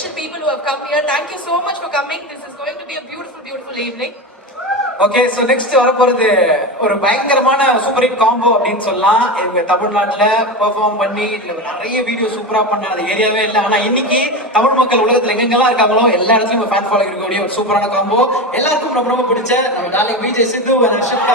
special people who have come here. Thank you so much for coming. This is going to be a beautiful, beautiful evening. Okay, so next வரப்போறது ஒரு பயங்கரமான super hit combo அப்படின்னு சொல்லலாம். இவங்க தமிழ்நாட்டில் perform பண்ணி நிறைய video சூப்பராக பண்ண அந்த ஏரியாவே இல்லை. ஆனால் இன்னைக்கு தமிழ் மக்கள் உலகத்தில் எங்கெங்கெல்லாம் இருக்காங்களோ எல்லா இடத்துலையும் ஃபேன் ஃபாலோ இருக்கக்கூடிய ஒரு சூப்பரான காம்போ, எல்லாருக்கும் ரொம்ப ரொம்ப பிடிச்ச நம்ம டார்லிங் விஜய் சித்து அர்ஷித்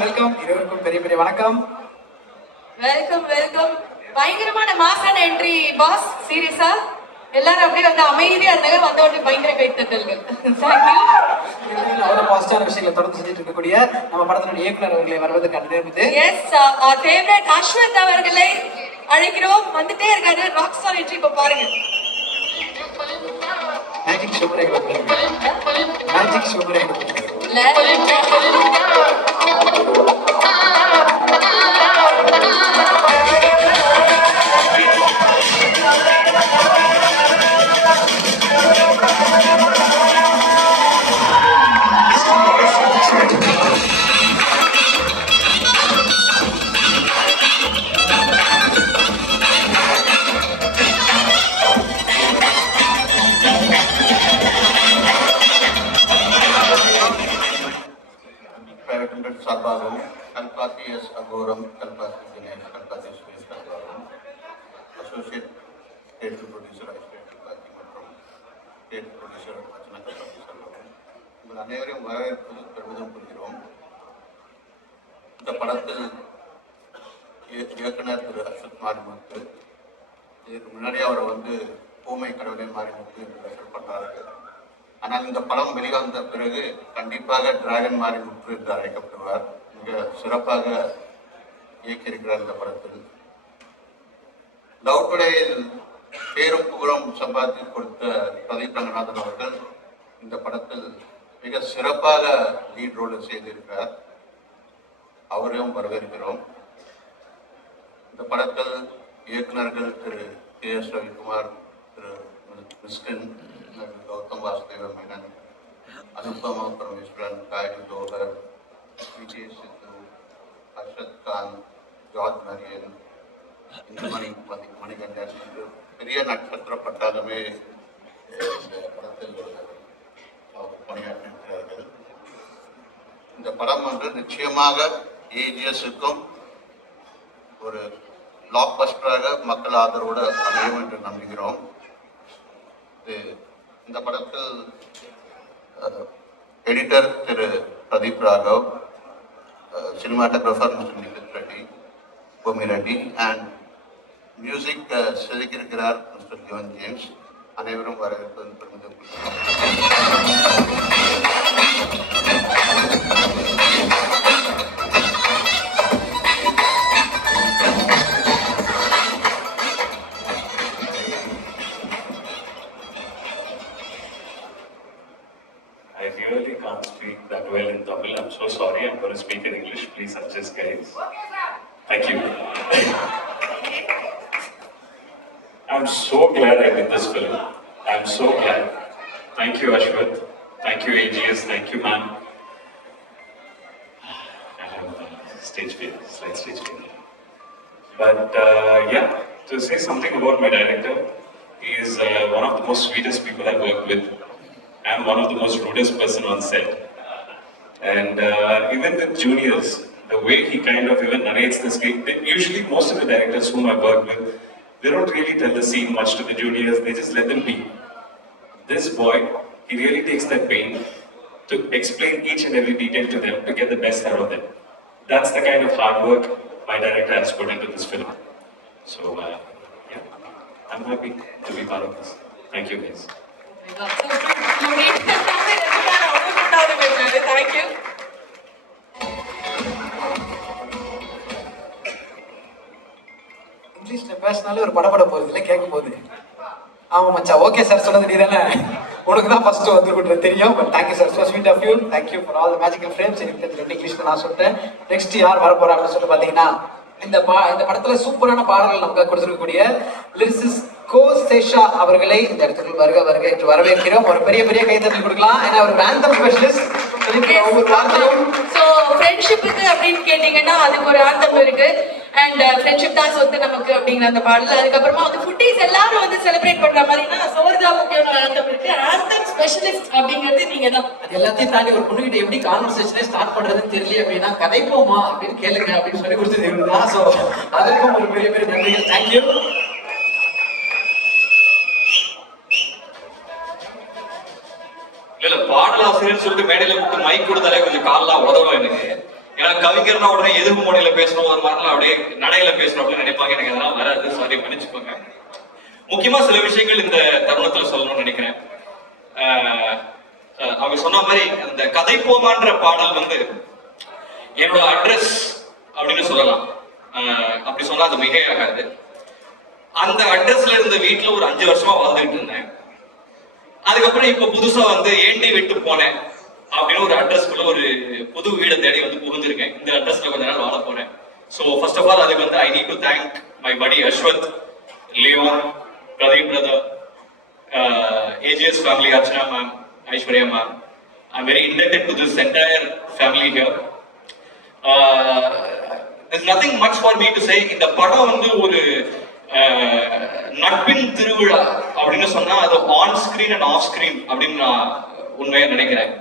வெல்கம், இருவருக்கும் பெரிய பெரிய வணக்கம். Welcome welcome. பயங்கரமான மாசான என்ட்ரி பாஸ். சீரியஸா எல்லாரும் அப்படியே வந்து அமைதியா இருந்தாங்க, வந்தவொடனே பயங்கர கைத்தட்டல்கள். அவ்வளவு பாசிட்டிவான விஷயங்களை தொடர்ந்து செஞ்சுட்டு இருக்கக்கூடிய நம்ம படத்தினுடைய இயக்குனர் அவர்களை வருவதற்கான நேர்மது. எஸ், அவர் ஃபேவரட் அஸ்வத் அவர்களை அழைக்கிறோம். வந்துட்டே இருக்காரு. ராக் ஸ்டார் என்ட்ரி இப்ப பாருங்க. Magic show break. Magic show break. சார்பாகவும் கல்பாத்தி எஸ் அகோரம், கல்பாத்தி தினேஷ், கல்பாத்தி சுரேஷ் சார்பாகவும் associate state producer Aishwarya Kalpathi மற்றும் ஸ்டேட் ப்ரொடியூசர் அர்ச்சனா கல்பாத்தி சார்பாகவும் உங்கள் அனைவரையும் வரவேற்பது பெருமிதம் கொள்கிறோம். இந்த படத்தில் இயக்குனர் திரு அஸ்வத் மாரிமுத்து, இதுக்கு முன்னாடி அவரை வந்து பூமை கடவுளை மாரிமுத்து என்று ரெஃபர் பண்ணுறாரு. ஆனால் இந்த படம் வெளிவந்த பிறகு கண்டிப்பாக டிராகன் மாரிமுத்து என்று அழைக்கப்படுவார். மிக சிறப்பாக இயக்கியிருக்கிறார் இந்த படத்தில். லவ் டுடேயில் பேரும் புகழும் சம்பாதித்து கொடுத்த பிரதீப் ரங்கநாதன் அவர்கள் இந்த படத்தில் மிக சிறப்பாக லீட் ரோல் செய்திருக்கிறார். அவரையும் வரவேற்கிறோம். இந்த படத்தில் இயக்குநர்கள் திரு கே எஸ் ரவிக்குமார், திரு மிஸ்கின், கௌதம் வாசுதேவ மேனன், அனுபமா பரமேஸ்வரன், காயல் தோகர், விஜய் சித்து, அர்ஷத் கான், ஜார்ஜ் மரியன், இந்துமணி மணிகண்டன் என்று பெரிய நட்சத்திர பட்டாளமே இந்த படத்தில் பணியாற்றிருக்கிறார்கள். இந்த படம் வந்து நிச்சயமாக ஏஜிஎஸ்க்கும் ஒரு பிளாக் பஸ்டராக மக்கள் ஆதரவோடு அமையும் என்று நம்புகிறோம். இந்த படத்தில் editor Thiru Pradeep Raghav, cinematographer mister Nithith Reddy, Bhoomi Reddy and music செதுக்கியிருக்கிறார் மிஸ்டர் யுவன் ஜேம்ஸ். அனைவரும் வரவேற்பது பெருமிதம். I really can't speak that well in Tamil. I'm so sorry. I'm going to speak in English. Please adjust, guys. Thank you. I'm so glad I did this film. I'm so glad. Thank you, Ashwath. Thank you, AGS. Thank you, man. I have stage fear, slight stage fear. But yeah, to say something about my director, he is one of the most sweetest people I've worked with. I'm one of the most rudest person on set. And even with juniors, the way he kind of even narrates the script, usually most of the directors whom I've worked with, they don't really tell the scene much to the juniors, they just let them be. This boy, he really takes that pain to explain each and every detail to them to get the best out of them. That's the kind of hard work my director has put into this film. So, yeah, I'm happy to be part of this. Thank you, guys. Thank you. இங்கிலீஷ்ல பேசினாலே ஒரு படப்பட போகுது இல்லை கேட்கும் போது. ஆமா மச்சான், okay sir சொன்னது நீ தானே, உனக்கு தான் ஃபர்ஸ்ட் வந்துருக்குன்றது தெரியும். But thank you sir, so sweet of you. Thank you for all the magical frames. எனக்கு தெரிஞ்ச இங்கிலீஷ்ல நான் சொல்லிட்டேன். நெக்ஸ்ட் யார் வர போறா அப்படின்னு சொல்லிட்டு பார்த்தீங்கன்னா, இந்த படத்துல சூப்பரான பாடல்கள் நமக்கு கொடுத்துருக்கக்கூடிய லிரிசிஸ்ட் கோ சேஷா அவர்களை இந்த இடத்துக்கு வருக என்று வரவேற்கிறோம். ஒரு பெரிய கைத்தட்டல் கொடுக்கலாம். ஏன்னா ஒரு ஆந்தம் ஸ்பெஷலிஸ்ட். ஒவ்வொரு வார்த்தையும் சோ ஃப்ரெண்ட்ஷிப்புக்கு அப்படின்னு கேட்டீங்கன்னா அதுக்கு ஒரு ஆந்தம் இருக்கு. அண்ட் ஃப்ரெண்ட்ஷிப் தான் சொத்து நமக்கு அப்படிங்கிற அந்த பாடல். அதுக்கப்புறமா வந்து ஃபுட்டீஸ் எல்லாரும் வந்து செலிப்ரேட் பண்ற மாதிரினா சோர்தா முக்கியமான ஆந்தம் இருக்கு. ஆந்தம் ஸ்பெஷலிஸ்ட் அப்படிங்கிறது நீங்க தான். அது எல்லாத்தையும் தாண்டி ஒரு பொண்ணுகிட்ட எப்படி கான்வர்சேஷனே ஸ்டார்ட் பண்றதுன்னு தெரியல அப்படின்னா கதைப்போமா அப்படின்னு கேளுங்க அப்படின்னு சொல்லி கொடுத்தது இவருதான். ஸோ அதற்கும் ஒரு பெரிய நன்றிகள். தேங்க்யூ. இல்ல பாடலாசிரியர் சொல்லிட்டு மேடையில கூப்பிட்டு மைக் கொடுத்தாலே கொஞ்சம் கால்லாம் உதவும் எனக்கு. ஏன்னா கவிஞர்னா உடனே எதிர்ப்பு மொழியில பேசணும், ஒரு மாதிரிலாம் அப்படியே நடையில பேசணும் அப்படின்னு நினைப்பாங்க. எனக்கு அதெல்லாம் வராது, சாரி மன்னிச்சுக்கோங்க. முக்கியமா சில விஷயங்கள் இந்த தருணத்துல சொல்லணும்னு நினைக்கிறேன். அவங்க சொன்ன மாதிரி அந்த கதை போமான்ற பாடல் வந்து என்னோட அட்ரஸ் அப்படின்னு சொல்லலாம். அப்படி சொன்னா அது மிகையாகாது. அந்த அட்ரஸ்ல இருந்த வீட்டுல ஒரு 5 வருஷமா வாழ்ந்துட்டு இருந்தேன். அதுக்கப்புறம் இப்ப புதுசா வந்து ஏண்டி விட்டு போனேன் அப்படின்னு ஒரு அட்ரஸ்க்குள்ள ஒரு புது வீடை தேடி வந்து புகுந்திருக்கேன். இந்த அட்ரஸ்ல கொஞ்ச நாள் வாழ போறேன். ஸோ ஃபர்ஸ்ட் ஆஃப் ஆல் அதுக்கு வந்து I need to thank my buddy Ashwath, Leon, Pradeep brother, AGS family, Archana ma'am, Aishwarya ma'am. I am very indebted to this entire family here. there's nothing much for me to say. இந்த படம் வந்து ஒரு நட்பின் திருவிழா அப்படின்னு சொன்னா அது on screen and half screen அப்படின்னு நான் உண்மையா நினைக்கிறேன்.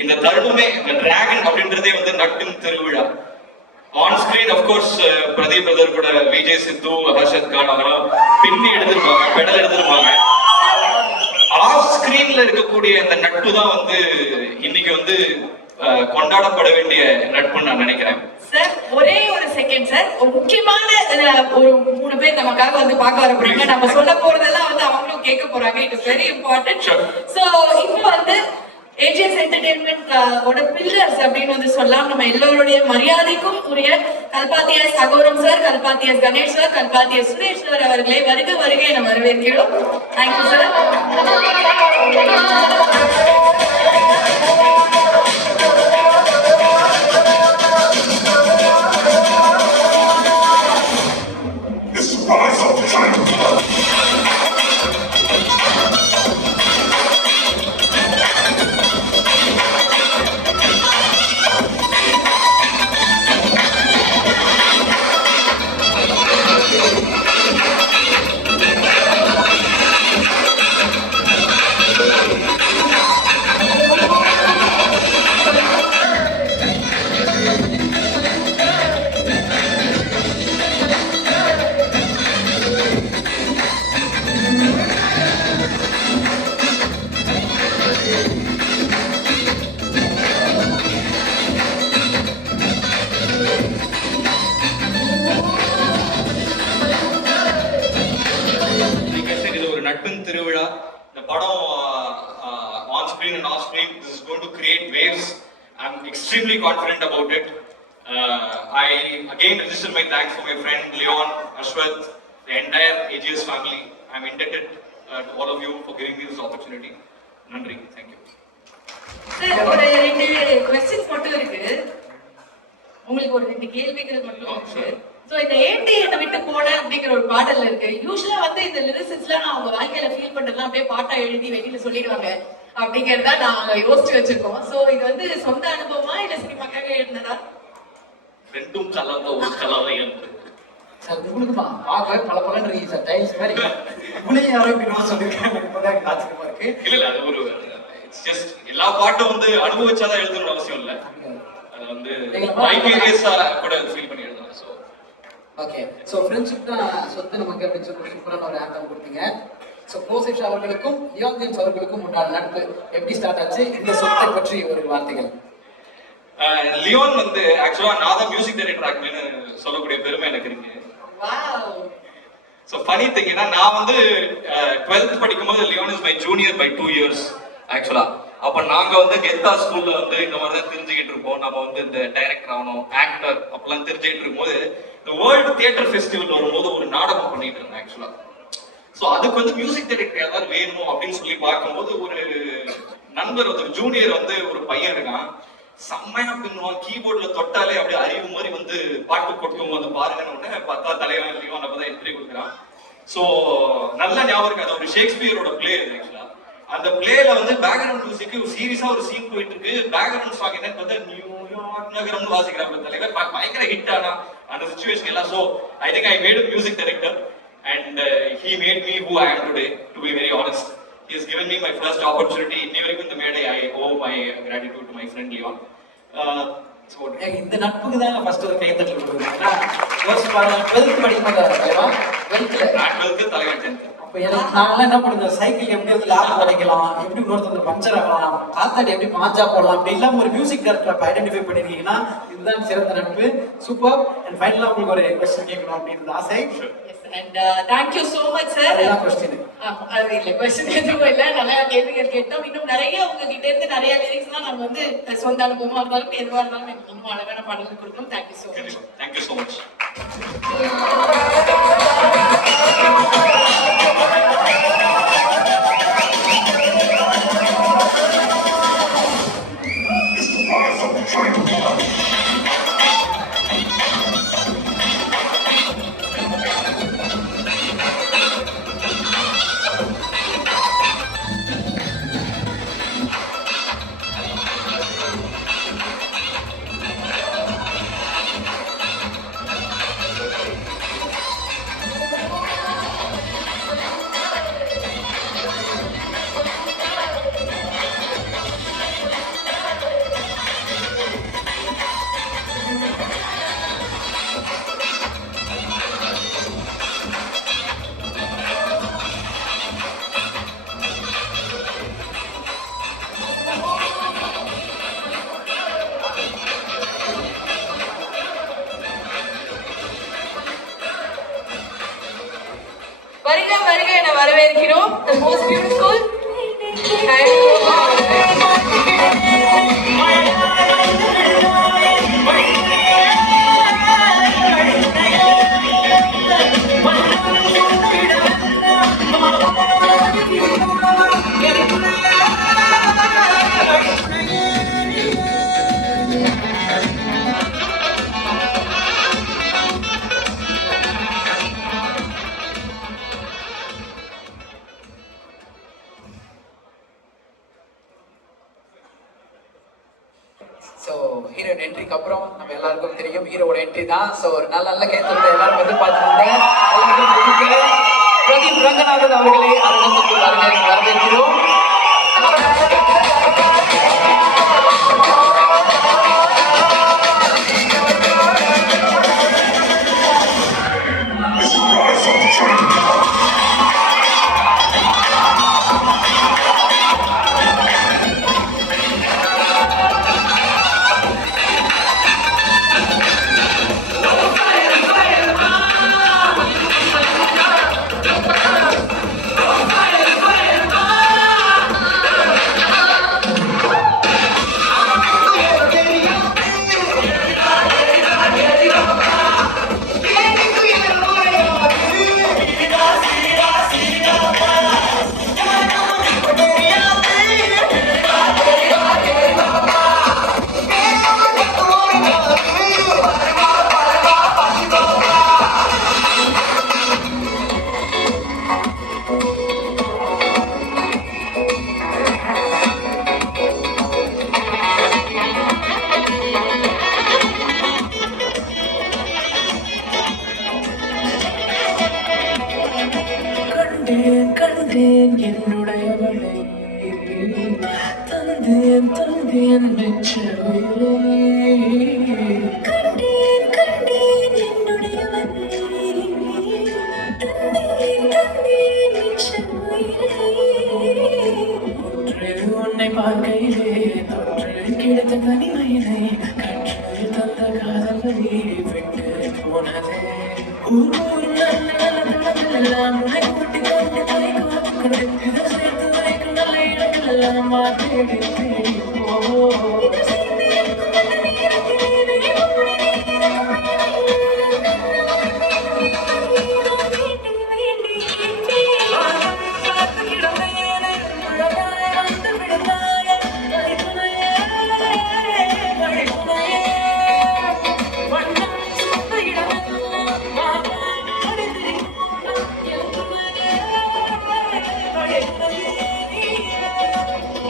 இந்த தருணமே இந்த டிராகன் அப்படின்றதே வந்து நட்பின் திருவிழா. On screen of course Pradeep brother கூட விஜய் சித்து, ஹர்ஷத் கான் அவங்களாம் பின்னி எடுத்திருப்பாங்க, பெடல் எடுத்திருப்பாங்க. ஆஃப் ஸ்கிரீன்ல இருக்கக்கூடிய இந்த நட்பு தான் வந்து இன்னைக்கு வந்து கொண்டாடப்பட வேண்டிய நட்புன்னு நான் நினைக்கிறேன். சார் ஒரே ஒரு செகண்ட் சார், ஒரு முக்கியமான ஒரு 3 பேர் நமக்காக வந்து பார்க்க வர போறாங்க. நம்ம சொல்ல போறதெல்லாம் வந்து அவங்களும் கேட்க போறாங்க. It is very important. So இப்போ வந்து ஏஜிஎஸ் என்டர்டெயின்மெண்ட் ஓட பில்லர்ஸ் அப்படின்னு வந்து சொல்லலாம். நம்ம எல்லோருடைய மரியாதைக்கும் உரிய Kalpathi S Aghoram sir, Kalpathi S Ganesh sir, Kalpathi S Suresh sir அவர்களை வருக என வரவேற்கிறோம். Thank you sir. நட்பின் திருவிழா. இந்த படம் on screen and off screen, this is going to create waves. I'm extremely confident about it. I again register my thanks for my friend Leon, Ashwath, the entire AGS family. I'm indebted to all of you for giving me this opportunity. Nandri, thank you. Sir ஒரு 2 questions மட்டும் இருக்கு. உங்களுக்கு ஒரு 2 கேள்விகள் மட்டும் இருக்கு. So இந்த ஏண்டி என்ன விட்டு போன அப்படிங்கிற ஒரு பாடல் இருக்கு. யூசுவலா வந்து இந்த லிரிசிஸ்ட்லாம் நான் அவங்க வாழ்க்கையில ஃபீல் பண்றதெல்லாம் அப்படியே பாட்டா எழுதி வெளியில சொல்லிடுவாங்க அப்படிங்கறத நாங்க யோசிச்சு வச்சிருக்கோம். சோ இது வந்து சொந்த அனுபவமா இல்ல சினிமாக்காக எழுதினதா? ரெண்டும் கலந்த ஒரு கலவை என்று சார் உங்களுக்குமா ஆக பல இருக்கீங்க சார். டைல்ஸ் மாதிரி உங்களையும் யாரோ இப்படி சொல்லியிருக்காங்க. இப்போதான் ஆச்சரியமா இருக்கு. இல்ல அது ஒரு இட்ஸ் ஜஸ்ட் எல்லா பாட்டும் வந்து அனுபவிச்சாதான் எழுதணும்னு அவசியம் இல்ல. அது வந்து வைகேரியஸா கூட ஃபீல் பண்ணி எழுதணும். ஸோ ஓகே, ஸோ ஃப்ரெண்ட்ஷிப் தான் சொத்து நமக்கு அப்படின்னு சொல்லி சூப்பரான ஒரு ஆந்தம் கொடுத்தீங்க. ஸோ கோசேஷ் அவர்களுக்கும் லியோன் ஜேம்ஸ் அவர்களுக்கும் உண்டான நட்பு எப்படி ஸ்டார்ட் ஆச்சு? இந்த சொத்தை பற்றி ஒரு வார்த்தைகள். லியோன் வந்து ஆக்சுவலா நான் தான் மியூசிக் டைரக்டர் ஆக்டர்னு சொல்லக்கூடிய பெருமை எனக்கு இருக்கு. வாவ். ஸோ ஃபனி திங் ஏன்னா நான் வந்து 12th படிக்கும்போது Leon is my junior by 2 years ஆக்சுவலா. அப்ப நாங்க வந்து கெத்தா ஸ்கூல்ல வந்து இந்த மாதிரி தான் தெரிஞ்சுக்கிட்டு இருப்போம். நம்ம வந்து இந்த டைரக்டர் ஆகணும், ஆக்டர் அப்பெல்லாம் தெரிஞ்சுக்கிட்டு இருக்கும்போது இந்த வேர்ல்டு தியேட்டர் ஃபெஸ்டிவல் வரும்போது ஒரு நாடகம் பண்ணிட்டு இருந்தேன் ஆக்சுவலா. ஸோ அதுக்கு வந்து மியூசிக் டைரக்டர் யாராவது வேணும் அப்படின்னு சொல்லி பார்க்கும்போது ஒரு நண்பர் ஒரு ஜூனியர் வந்து ஒரு பையன் இருக்கான், செம்மையா பின்னுவான், கீபோர்ட்ல தொட்டாலே அப்படியே அறிவு மாதிரி வந்து பாட்டு கொட்டும் போது பாருங்கன்னு பார்த்தா தலைவன் லியோன் அப்பதான் என்ட்ரி கொடுக்குறான். ஸோ நல்ல ஞாபகம் இருக்கு, அது ஒரு ஷேக்ஸ்பியரோட பிளே இருக்கு ஆக்சுவலா. அந்த பிளேல வந்து பேக்ரவுண்ட் மியூசிக் ஒரு சீரியஸா ஒரு சீன் போயிட்டு இருக்கு, பேக்ரவுண்ட் சாங் என்னன்னு பார்த்தா நியூயார்க் நகரம்னு வாசிக்கிறாங்க தலைவர், பயங்கர ஹிட் ஆனா அந்த சிச்சுவேஷன் எல்லாம். So I think I made music director and he made me who I am today, to be very honest. He has given me my first opportunity. Never in the Mede, I owe my gratitude to my friend Leon. So இந்த நட்புக்கு தான் first ஒரு கைத்தட்டல் கொடுக்குறேன். யோசிச்சு பாருங்க, 12th படிக்கும்போது தலைவா, 12th தலைவன் 10th. அப்போ நாங்களாம் என்ன பண்ணுவோம், சைக்கிள் எப்படி வந்து லாக் உடைக்கலாம், எப்படி இன்னொருத்தர் பஞ்சர் ஆகலாம், காத்தாடி எப்படி மாஞ்சா போடலாம், அப்படி இல்லாமல் ஒரு மியூசிக் டைரக்டர் ஐடென்டிஃபை பண்ணிருக்கீங்கன்னா இதுதான் சிறந்த நட்பு. சூப்பர். அண்ட் ஃபைனலாக உங்களுக்கு ஒரு கொஸ்டின் கேட்கணும் அப்படின்னு ஆசை. And thank you so much sir. அதுதான் கொஸ்டின். அது இல்ல கொஸ்டின் எதுவும் இல்ல, நிறைய கேள்விகள் கேட்டோம். இன்னும் நிறைய உங்ககிட்ட இருந்து நிறைய லிரிக்ஸ்லாம் நம்ம வந்து சொந்த அனுபவமா இருந்தாலும் எதுவா இருந்தாலும் எனக்கு இன்னும் அழகான பாடல்கள் கொடுக்கணும். Thank you so much. Thank you so much. வருக வருக என வரவேற்கிறோம். The most beautiful so heroine என்ட்ரிக்கு அப்புறம் நம்ம எல்லாருக்கும் தெரியும் ஹீரோட என்ட்ரி தான். ஸோ ஒரு நல்ல கேத்தத்தை எல்லாரும் வந்து பார்த்துருந்தேன். பிரதீப் ரங்கநாதன் அவர்களை அரங்கத்துக்கு வரவேற்கிறோம். கண்டேன் என்னுடையவளை, தந்தேன் நெஞ்சமே. கண்டேன் என்னுடையவளை, தந்தேன் நெஞ்சமே. உன்னை பார்க்கையிலே தொற்று கிடைத்த தனிமையிலே கற்று தந்த காதலை விட்டு போனதே. நல்ல எல்லாம் உன்னை கூட்டிக் கொண்டு கை கோர்த்து கொண்டு இதை சேர்த்து வைக்கும் நல்ல இடங்கள் எல்லாம் தேடி தேடி போவோம். இதை சேர்த்து வைக்கும்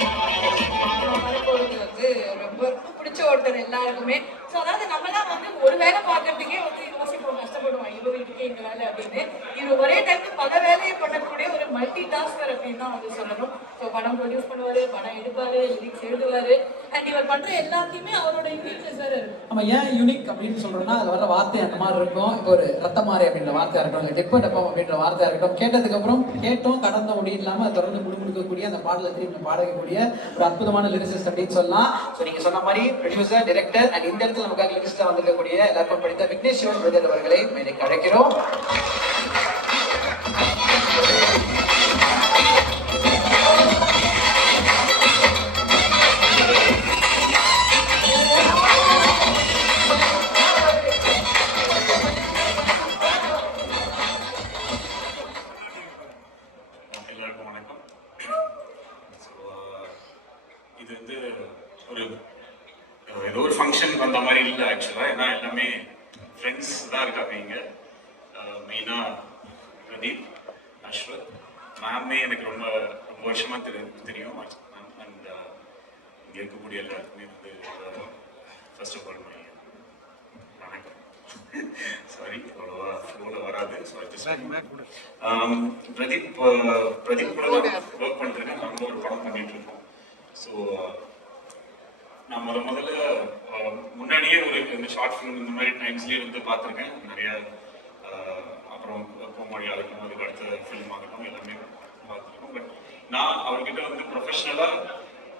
நல்ல நேரத்திலே வரப்போறது வந்து ரொம்ப ரொம்ப பிடிச்ச ஒருத்தர் எல்லாருக்குமே. ஸோ அதாவது நம்மலாம் வந்து ஒரு வேலை பார்க்கறதுக்கே வந்து யோசிப்போம், கஷ்டப்படுவோம், இவ வீட்டுக்கே இந்த வேலை அப்படின்னு. இது ஒரே டைம் பல வேலையை பண்ணக்கூடிய ஒரு மல்டி டாஸ்கர் அப்படின்னு தான் வந்து சொல்லணும். ஸோ படம் ப்ரொடியூஸ் பண்ணுவாரு, படம் எடுப்பாரு, லிரிக்ஸ் எழுதுவாரு, அண்ட் இவர் பண்ற எல்லாத்தையுமே அவரோட யூனிக்னஸ் வேற இருக்கு. நம்ம ஏன் யூனிக் அப்படின்னு சொல்றோம்னா அது வர வார்த்தை அந்த மாதிரி இருக்கும். இப்போ ஒரு ரத்தமாரி அப்படின்ற வார்த்தையா இருக்கட்டும், இல்லை டெப்ப டப்பம் அப்படின்ற வார்த்தையா இருக்கட்டும், கேட்டதுக்கு அப்புறம் கேட்டோம் கடந்த முடியும் இல்லாம தொடர்ந்து முடுமுடுக்கக்கூடிய அந்த பாடலை திரும்பி பாடக்கூடிய ஒரு அற்புதமான லிரிசிஸ்ட் அப்படின்னு சொல்லலாம். ஸோ நீங்க சொன்ன மாதிரி ப்ரொடியூசர், டைரக்டர் அண்ட் இந்த இடத்துல நமக்காக லிரிசிஸ்டா வந்திருக்கக்கூடிய எல்லாருக்கும் படித்த விக்னேஷ் சிவன் பிரதர் அவர்களை மேடைக்கு அழைக்கிறோம். எல்லாருக்கும் வணக்கம். ஸோ இது வந்து ஒரு ஏதோ ஒரு ஃபங்க்ஷன் வந்த மாதிரி இல்லை ஆக்சுவலாக. ஏன்னா எல்லாமே ஃப்ரெண்ட்ஸ் தான் இருக்காங்க இங்கே. மெயினாக பிரதீப், அஸ்வத் மேமே எனக்கு ரொம்ப ரொம்ப வருஷமாக தெரியும். அண்ட் இங்கே இருக்கக்கூடிய எல்லாருக்குமே வந்து ஃபர்ஸ்ட் ஆஃப் ஆல் வணக்கம். சாரி அவ்வளோவா ஃப்ளோவில் வராது. பிரதீப் கூட ஒர்க் பண்ணிருக்கேன். நாங்கள் ஒரு படம் பண்ணிட்டு இருக்கோம். ஸோ நான் முதல்ல முன்னாடியே ஒரு இந்த ஷார்ட் ஃபிலிம் இந்த மாதிரி டைம்ஸ்லேயே வந்து பார்த்துருக்கேன் நிறைய. அப்புறம் கோமாளி ஆகட்டும், அதுக்கு அடுத்த ஃபிலிம் ஆகட்டும் எல்லாமே பார்த்துருக்கோம். பட் நான் அவர்கிட்ட வந்து ப்ரொஃபஷ்னலாக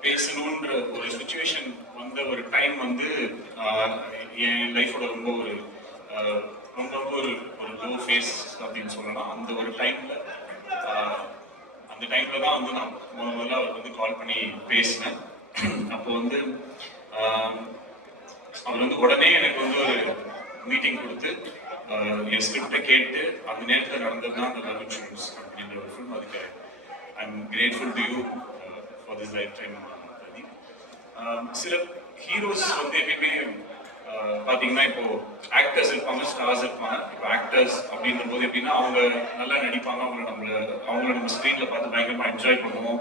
பேசணுன்ற ஒரு சுச்சுவேஷன் வந்த ஒரு டைம் வந்து என் லைஃபோட ரொம்ப ஒரு லோ ஃபேஸ் அப்படின்னு சொல்லலாம். அந்த ஒரு டைமில் தான் வந்து நான் முதல்ல அவர் வந்து கால் பண்ணி பேசினேன். அப்போ வந்து அவர் வந்து உடனே எனக்கு வந்து ஒரு மீட்டிங் கொடுத்து என் ஸ்கிரிப்டை கேட்டு அந்த நேரத்தில் நடந்தது தான் அந்த லவ் இன்சூரன்ஸ் அப்படின்ற ஒரு ஃபிலிம். அதுக்கு I am grateful to you for this life time. சில ஹீரோஸ் வந்து எப்பயுமே பார்த்தீங்கன்னா இப்போ ஆக்டர்ஸ் இருப்பாங்க, ஸ்டார்ஸ் இருப்பாங்க. இப்போ ஆக்டர்ஸ் அப்படின்ற போது எப்படின்னா அவங்க நல்லா நடிப்பாங்க, அவங்கள நம்ம ஸ்க்ரீனில் பார்த்து பயங்கரமாக என்ஜாய் பண்ணுவோம்.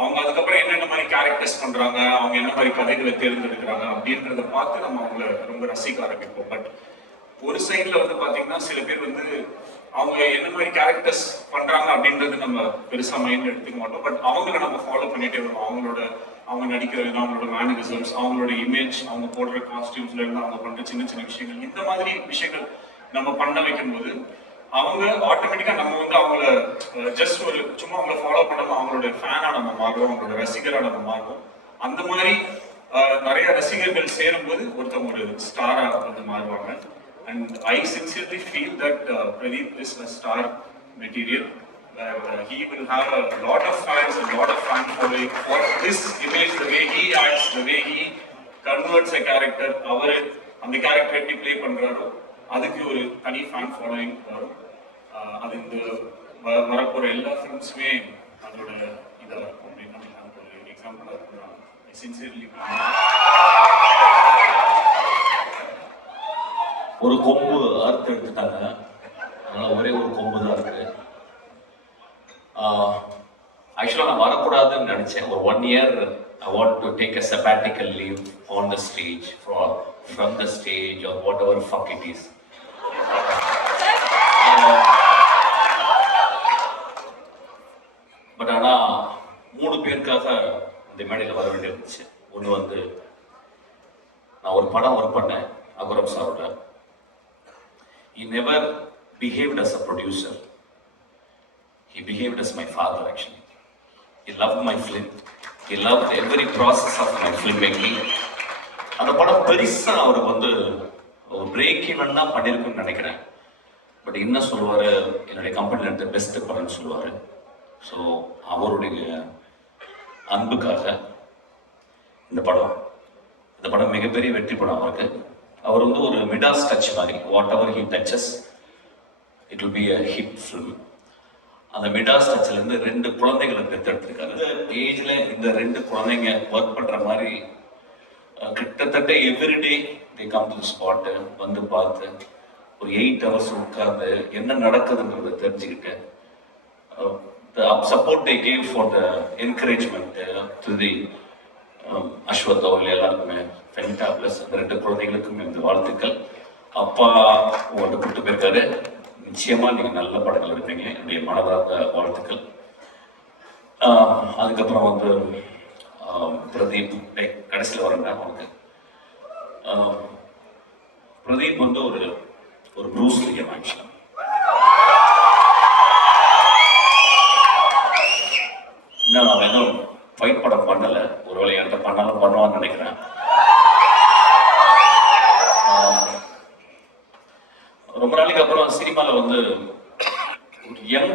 அவங்க அதுக்கப்புறம் என்னென்ன மாதிரி கேரக்டர்ஸ் பண்ணுறாங்க, அவங்க என்ன மாதிரி கதைகளை தேர்ந்தெடுக்கிறாங்க அப்படின்றத பார்த்து நம்ம அவங்கள ரொம்ப ரசிக்க ஆரம்பிப்போம். பட் ஒரு சைடில் வந்து பார்த்தீங்கன்னா சில பேர் வந்து அவங்க என்ன மாதிரி கேரக்டர்ஸ் பண்ணுறாங்க அப்படின்றது நம்ம பெருசாக மைண்ட் எடுத்துக்க மாட்டோம். பட் அவங்கள நம்ம ஃபாலோ பண்ணிகிட்டே வருவோம். அவங்க நடிக்கிற விதம், அவங்களோட மேனரிசம்ஸ், அவங்களோட இமேஜ், அவங்க போடுற காஸ்டியூம்ஸ்ல இருந்து அவங்க பண்ற சின்ன சின்ன விஷயங்கள், இந்த மாதிரி விஷயங்கள் நம்ம பண்ண வைக்கும் போது அவங்க ஆட்டோமேட்டிக்கா நம்ம வந்து அவங்கள ஜஸ்ட் ஒரு சும்மா அவங்கள ஃபாலோ பண்ணாம அவங்களோட ஃபேனா நம்ம மாறுவோம், அவங்களோட ரசிகரா நம்ம மாறுவோம். அந்த மாதிரி நிறைய ரசிகர்கள் சேரும்போது ஒருத்தவங்க ஒரு ஸ்டாரா வந்து மாறுவாங்க. And I sincerely feel that Pradeep is a star material. He will have a lot of fans, a lot of fan following for his image, the way he acts, the way he converts a character. அவர் அந்த character எப்படி play பண்றாரோ அதுக்கு ஒரு தனி fan following வரும். அது இந்த வரப்போற எல்லா ஃபிலிம்ஸுமே அதோட இதாக இருக்கும் அப்படின்னு நான் ஒரு எக்ஸாம்பிளாக இருக்கும். சின்சியர்லி ஒரு கொம்பு அறுத்து எடுத்துட்டாங்க, அதனால ஒரே ஒரு கொம்பு தான் இருக்கு. ஆக்சுவலாக நான் வரக்கூடாதுன்னு நினச்சேன். ஒரு 1 year I want to take a sabbatical leave on the stage, from the stage or whatever fuck it is. But ஆனால் 3 பேருக்காக இந்த மேடையில் வர வேண்டியிருந்துச்சு. ஒன்று வந்து நான் ஒரு படம் ஒர்க் பண்ணேன் அகரம் சாரோட. He never behaved as a producer. He behaved as my father actually. He loved my film. He loved every process of my filmmaking. அந்த படம் பெருசாக அவருக்கு வந்து ஒரு பிரேக் ஈவன் தான் பண்ணியிருக்குன்னு நினைக்கிறேன். பட் என்ன சொல்லுவார், என்னுடைய கம்பெனியில் எடுத்த பெஸ்ட் படம்னு சொல்லுவார். ஸோ அவருடைய அன்புக்காக இந்த படம் மிகப்பெரிய வெற்றி படம் அவருக்கு. அவர் வந்து ஒரு மிடாஸ் டச் மாதிரி, whatever he touches it will be a hit film. அந்த மிடாஸ் டச்சிலேருந்து 2 குழந்தைகளை பெற்றெடுத்திருக்காரு. இந்த ஏஜில் இந்த 2 குழந்தைங்க ஒர்க் பண்ணுற மாதிரி கிட்டத்தட்ட everyday they come to spot வந்து பார்த்து ஒரு 8 hours உட்கார்ந்து என்ன நடக்குதுங்கிறத தெரிஞ்சுக்கிட்டு the support they gave for the encouragement to the Ashwath அவர்கள் எல்லாருக்குமே ஃபென்டா ப்ளஸ் அந்த 2 குழந்தைகளுக்கும் இந்த வாழ்த்துக்கள். அப்பா உங்கள்கிட்ட கூப்பிட்டு போயிருக்காரு, நிச்சயமா நீங்க நல்ல படங்கள் எடுப்பீங்க, என்னுடைய மனதார்ந்த வாழ்த்துக்கள். அதுக்கப்புறம் வந்து பிரதீப் கடைசியில் வரேன் அவனுக்கு. பிரதீப் வந்து ஒரு ப்ரூஸ் லீ ஆக்சுவலாக. இன்னும் அவன் எதுவும் ஃபைட் படம் பண்ணலை, ஒருவேளை என்கிட்ட பண்ணாலும் பண்ணுவான்னு நினைக்கிறேன். ரொம்ப நாளைக்கு அப்புறம் சினிமாவில் வந்து ஒரு யங்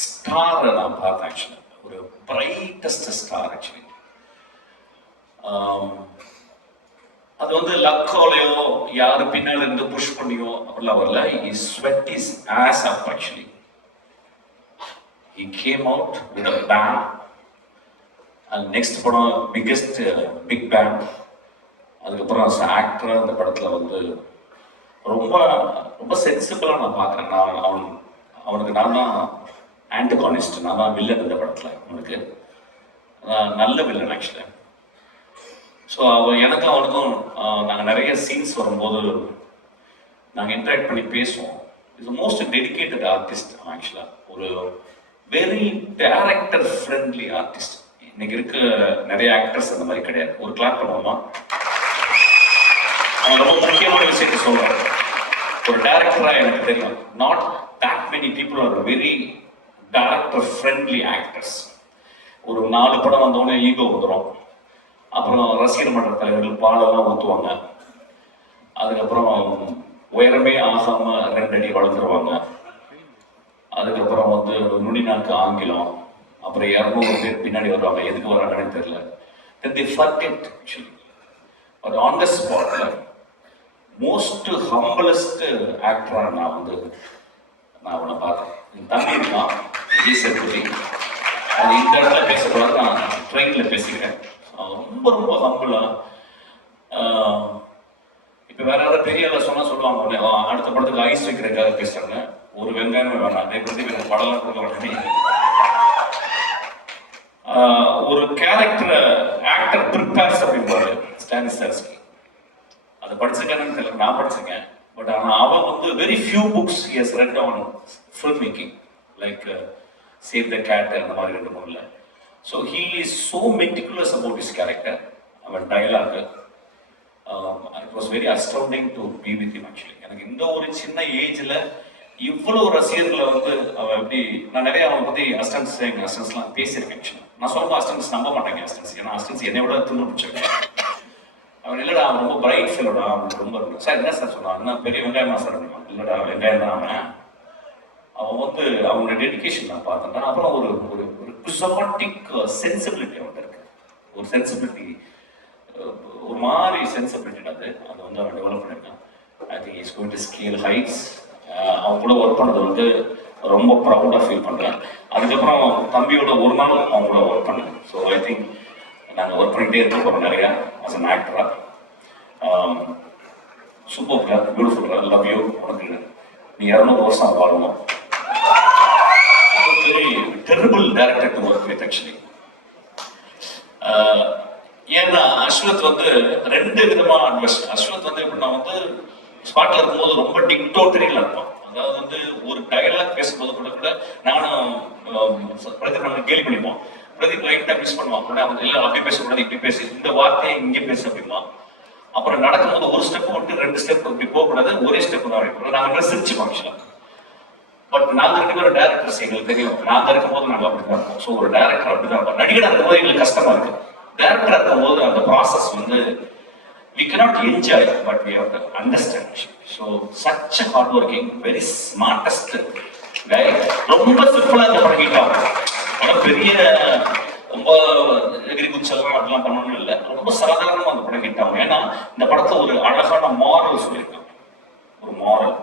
ஸ்டாரை நான் பார்த்தேன் ஆக்சுவலாக, ஒரு பிரைட்டஸ்ட் ஸ்டார் ஆக்சுவலி. அது வந்து லக்கோலையோ யாரு பின்னால இருந்து புஷ் பண்ணியோ அப்படிலாம் வரல. He sweat his ass up actually. He came out with a bang. And next படம் biggest big bang. அதுக்கப்புறம் as actor அந்த படத்துல வந்து ரொம்ப ரொம்ப சென்சிபிளா நான் பார்க்குறேன். அவனுக்கு நான் தான் ஆன்டகானிஸ்ட், நான் தான் வில்லன் இந்த படத்துல. அவனுக்கு நல்ல வில்லன் ஆக்சுவலி. ஸோ எனக்கும் அவனுக்கும் நாங்கள் நிறைய சீன்ஸ் வரும்போது நாங்கள் இன்ட்ராக்ட் பண்ணி பேசுவோம். இஸ் மோஸ்ட் டெடிக்கேட்டட் ஆர்டிஸ்ட் ஆக்சுவலாக, ஒரு வெரி டேரக்டர் ஃப்ரெண்ட்லி ஆர்டிஸ்ட். இன்னைக்கு இருக்க நிறைய ஆக்டர்ஸ் அந்த மாதிரி கிடையாது. ஒரு கிளாப் பண்ணுவோமா? அவன் ரொம்ப முக்கியமான விஷயத்தை சொல்கிறான். ஒரு டேரக்டராக எனக்கு தெரியும், not that many people are very director friendly actors. ஒரு 4 படம் வந்தோடனே ஈகோ வந்துடும். அப்புறம் ரசிகர் மன்ற தலைவர்கள் பாலெல்லாம் ஊற்றுவாங்க. அதுக்கப்புறம் உயரமே ஆகாம 2 அடி வளர்ந்துருவாங்க. அதுக்கப்புறம் வந்து நுனிநாக்கு ஆங்கிலம், அப்புறம் 200 பேர் பின்னாடி வருவாங்க, எதுக்கு வராங்கன்னு தெரியல. Then they forget actually. But on the spot, most humblest actor நான் அவனை பார்த்தேன். என் தம்பி இருக்கான் ஈஸ்வரி, அது இந்த இடத்துல பேசக்கூடாது, நான் ட்ரெயினில் பேசிக்கிறேன். ரொம்ப ரொம்ப ஹம்பிளா. இப்போ வேற யாராவது பெரிய சொல்லுவாங்க, அடுத்த படத்துக்கு ஐஸ் வைக்கிறதுக்காக பேசுறாங்க, ஒரு வெங்காயமே வேணாம், எனக்கு படம் கொடுக்க மாட்டேன். ஒரு கேரக்டரை ஆக்டர் ப்ரிப்பேர்ஸ் அப்படின்பாரு ஸ்டானிஸ்லாவ்ஸ்கி. அதை படிச்சிருக்கேன்னு தெரியல, நான் படிச்சிருக்கேன். பட் ஆனால் அவன் வந்து very few books he has read on film making, like save the cat அந்த மாதிரி 2-3. So he is so meticulous about his character, our dialogue. It was very astounding to be with him actually. எனக்கு இந்த ஒரு சின்ன ஏஜ்ல இவ்வளவு ரசிகர்களை வந்து அவன் எப்படி, நான் நிறைய அவனை பத்தி அசிஸ்டன்ஸ்லாம் பேசியிருக்கேன். நான் சொல்லும்போது அசிஸ்டன்ஸ் நம்ப மாட்டேங்க அசிஸ்டன்ஸ், ஏன்னா அசிஸ்டன்ஸ் என்னை விட தின்னு பிடிச்சிருக்கேன். அவன் இல்லடா, அவன் ரொம்ப பிரைட் ஃபீலோடா, அவனுக்கு ரொம்ப சார் என்ன சார் சொன்னான், என்ன பெரிய வெங்காயமா சார்? இல்லடா வெங்காயம் தான் அவன் வந்து அவனோட டெடிக்கேஷன் நான் பார்த்தேன். அப்புறம் ஒரு ஒரு குசாட்டிக் சென்சிபிலிட்டி அவன் இருக்கு, ஒரு சென்சிபிலிட்டி, ஒரு மாதிரி சென்சிபிலிட்டி அது வந்து அவன் டெவலப் பண்ணியிருக்கான். I think is going to scale heights. அவன் கூட ஒர்க் பண்ணது வந்து ரொம்ப ப்ரௌடாக ஃபீல் பண்ணுறேன். அதுக்கப்புறம் தம்பியோட ஒரு நாள் அவன் கூட ஒர்க் பண்ணேன். ஸோ ஐ திங்க் நாங்கள் ஒர்க் பண்ணிகிட்டே இருக்க போகிறோம் நிறையா ஆஸ் அன் ஆக்டராக. Super, beautiful, love you. உனக்கு நீ 200 வருஷம் வாழணும். Terrible director to work with actually. ஏன்னா அஸ்வத் வந்து 2 விதமான அட்வைஸ். அஸ்வத் வந்து எப்படின்னா வந்து ஸ்பாட்ல இருக்கும்போது ரொம்ப டிக்டோட்டரியில் இருப்பான். அதாவது வந்து ஒரு டயலாக் பேசும்போது கூட நானும் பிரதீப் நம்ம கேள்வி பண்ணிப்போம். பிரதீப் லைட்டா மிஸ் பண்ணுவான், அவங்க எல்லாம் அப்படி பேசக்கூடாது, இப்படி பேசி, இந்த வார்த்தையை இங்கே பேச அப்படிமா. அப்புறம் நடக்கும்போது ஒரு ஸ்டெப் விட்டு 2 ஸ்டெப் இப்படி போகக்கூடாது, ஒரே ஸ்டெப் தான் வைக்கணும். நாங்கள் சிரிச்சுப்போம் ஆக்சுவலாக. பட் நாங்கள் 2 பேரும் டேரக்டர்ஸ், எங்களுக்கு தெரியும். நாங்கள் இருக்கும்போது நாங்கள் அப்படிதான் இருப்போம். ஸோ ஒரு டேரக்டர் அப்படிதான் இருப்போம். நடிகராக இருக்கும்போது எங்களுக்கு கஷ்டமா இருக்கு. டேரக்டராக இருக்கும்போது அந்த ப்ராசஸ் வந்து we cannot enjoy, but we have to understand. So such a hardworking, very smartest guy. ரொம்ப சிம்பிளா இந்த படம் ஹிட் ஆகும். ஆனால் பெரிய ரொம்ப எகிரி குச்சலாம் அப்படிலாம் பண்ணணும் இல்லை, ரொம்ப சாதாரணமாக அந்த படம் ஹிட் ஆகும். ஏன்னா இந்த படத்துல ஒரு அழகான மாரல் சொல்லியிருக்காங்க. ஒரு மாரல்,